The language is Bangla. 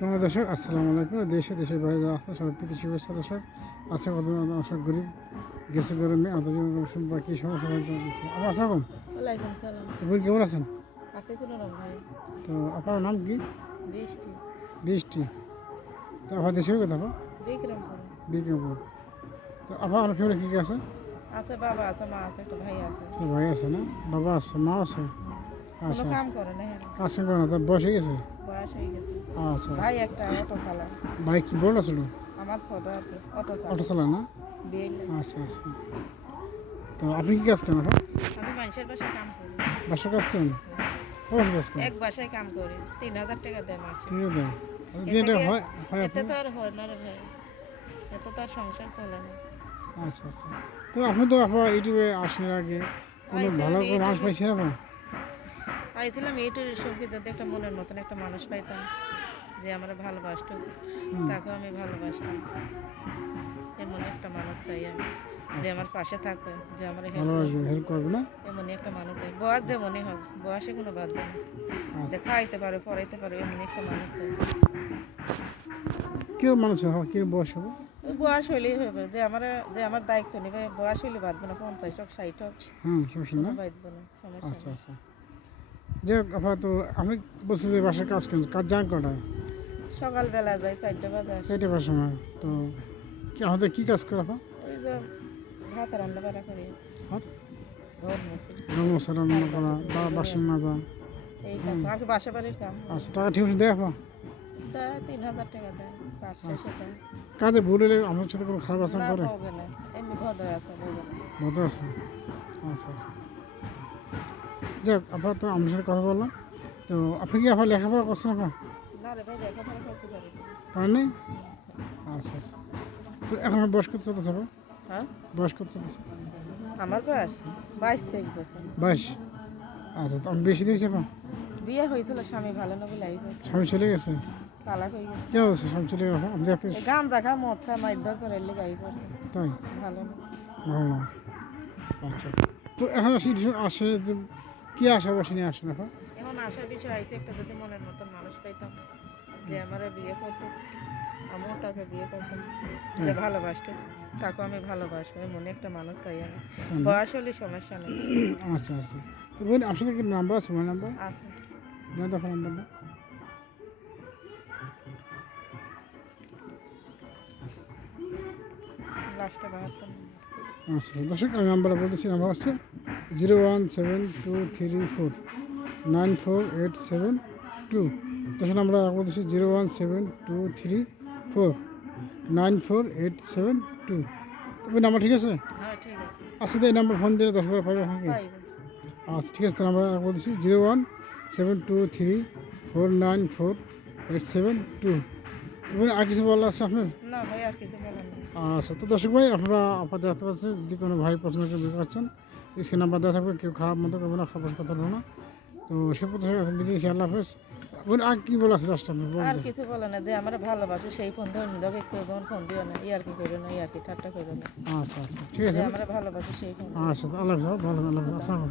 সময় দর্শক আসসালামু আলাইকুম। দেশে দেশের বাইরে আসতে সবাই প্রীতি শুভেচ্ছা দর্শক আছে কত অসক গরিব গেছে গরমে জীবন কমিশন বা কী সমস্যা দেখি। আসসালাম। বোন কেমন আছেন? তো আপনার নাম কি? বৃষ্টি। বৃষ্টি। তো আপনার দেশের কথা বিক্রমপুর। বিক্রমপুর। তো আপা আমার ফ্যামিলি কী কী আছে? আছে বাবা আছে মা আছে একটা ভাই আছে। ভাই আছে না? বাবা আছে মা আছে? আচ্ছা কাম করে না করে না তার বয়স হয়ে গেছে? বয়স হয়ে গেছে। আচ্ছা ভাই একটা অটো চালায়। বাইক কি বড় ছিল? আমার ছোট অটো অটো চালায়। না? আচ্ছা আচ্ছা। তো আপনি কি কাজ করেন আমি মানুষের বাসায় কাম করি। বাসার কাজ করেন? কাজ করেন? এক বাসায় কাম করি। তিন হাজার টাকা দেয় মাসে। যেটা হয় হয় এতে তো আর হয় না রে ভাই। এতে তো আর সংসার চলে না। আচ্ছা আচ্ছা। তো আপনি তো আপনার ইউটিউবে আসার আগে। কোনো ভালো করে মানুষ ইউটিউবে। পাইছেন পাইছিলাম ইউটিউবের সুবিধাতে একটা মনের মতন একটা মানুষ পাইতাম যে আমরা ভালোবাসত। তাকেও আমি ভালোবাসতাম। এমন একটা মানুষ চাই আমি যে আমার পাশে থাকবে যে আমার হেল্প করবে। না? এমনই একটা মানুষ চাই। বয়স যেমনই হোক বয়সে কোনো বাদ দেয় না। আচ্ছা। যে খাইতে পারে পড়াইতে পারে এমনি একটা মানুষ চাই। কীরকম মানুষ হবে? কীরকম বয়স হবে? বয়স হইলেই হবে। যে আমার যে আমার দায়িত্ব নেবে বয়স হইলে বাঁধবে না পঞ্চাশ হোক ষাট হোক। হুম সমস্যা না বাঁধবে না সমস্যা আচ্ছা আচ্ছা। যাই হোক আপা তো আপনি বলছেন যে বাসার কাজ করেন কাজ জান কটা সকালবেলা যাই চারটে বাজে চারটে পাঁচ সময়। তো কি আমাদের কী কাজ করে আপা? ওই যে ভাত রান্না বাড়া করি। আর ঘর মুছি রান্না করা বা বাসন মাজা। এই কাজ আর বাসা বাড়ির কাম। আচ্ছা টাকা ঠিক দেয় আপা? দেয় তিন হাজার টাকা দেয়। পাঁচ শেষে দেয়। কাজে ভুল হলে আমার সাথে কোনো খারাপ আচরণ করে? এমনি ভদ্র আছে ভদ্র আছে? আচ্ছা আচ্ছা। যাক আপা তো আমার সাথে কথা বললাম তো আপনি কি আপনার লেখাপড়া করছেন আপা না রে ভাই লেখাপড়া করতে পারি। না। পারেন আচ্ছা আচ্ছা। তো এখন বয়স কত চলতেছে হ্যাঁ? বয়স কত চলতেছে? আমার বয়স বাইশ তেইশ বছর। বাইশ? আচ্ছা তো আমি বেশি দিয়েছি আপা বিয়ে হয়েছিল স্বামী ভালো না বলে স্বামী চলে গেছে? তালাক হয়ে গেছে। কে হচ্ছে স্বামী চলে গেছে? আপনি দেখতে এই গান জাখা মদ খা মারধর করে এলে গাই পড়ছে তাই? ভালো না। ভালো না। আচ্ছা আচ্ছা। তো এখন আসি কী আশা বসে নিয়ে আসেন আপা এখন আসার বিষয় আইছে একটা যদি মনের মতন মানুষ পাইতাম যে আমার বিয়ে করতো আমিও তাকে বিয়ে করতাম যে ভালোবাসতো তাকে আমি ভালোবাসবো মনে একটা মানুষ তাই আমি বয়স হলে সমস্যা নেই। আচ্ছা আচ্ছা। তো আপনার কি নাম্বার আছে? মোবাইল নাম্বার আছে। তো আপনার নাম্বারটা লাস্টে বাহাত্তর আচ্ছা দর্শক আমি নাম্বারটা বলতেছি নাম্বার হচ্ছে zero one seven two three four nine four eight seven two. দর্শক নাম্বার বলতেছি zero one seven two three four nine four eight seven two. তবে নাম্বার ঠিক আছে? হ্যাঁ আচ্ছা তো এই নাম্বার ফোন দিলে দশ করে পাবে আচ্ছা ঠিক আছে তো নাম্বার বলতেছি zero one seven two three four nine four eight seven two. আর কিছু বলা আছে আপনার? আচ্ছা তো দর্শক ভাই আপনারা আপনার দেখতে পাচ্ছেন যদি কোনো ভাই পছন্দ করে বিয়ে করছেন স্ক্রিন নাম্বার দেওয়া থাকবে কেউ খাওয়ার মতো করবে না খাবার কথা বলব না। তো সে প্রত্যাশা বিদেশি আল্লাহ হাফেজ। ওর আর কি বলা আছে লাস্ট আর কিছু বলে না যে আমার ভালোবাসো সেই ফোন ধরে নিদকে কেউ তোমার ফোন দিও না ইয়ার কি করবে না ইয়ার কি ঠাট্টা করবে না। আচ্ছা আচ্ছা ঠিক আছে। আমরা ভালোবাসো সেই ফোন আচ্ছা আল্লাহ ভালো আল্লাহ আসসালামু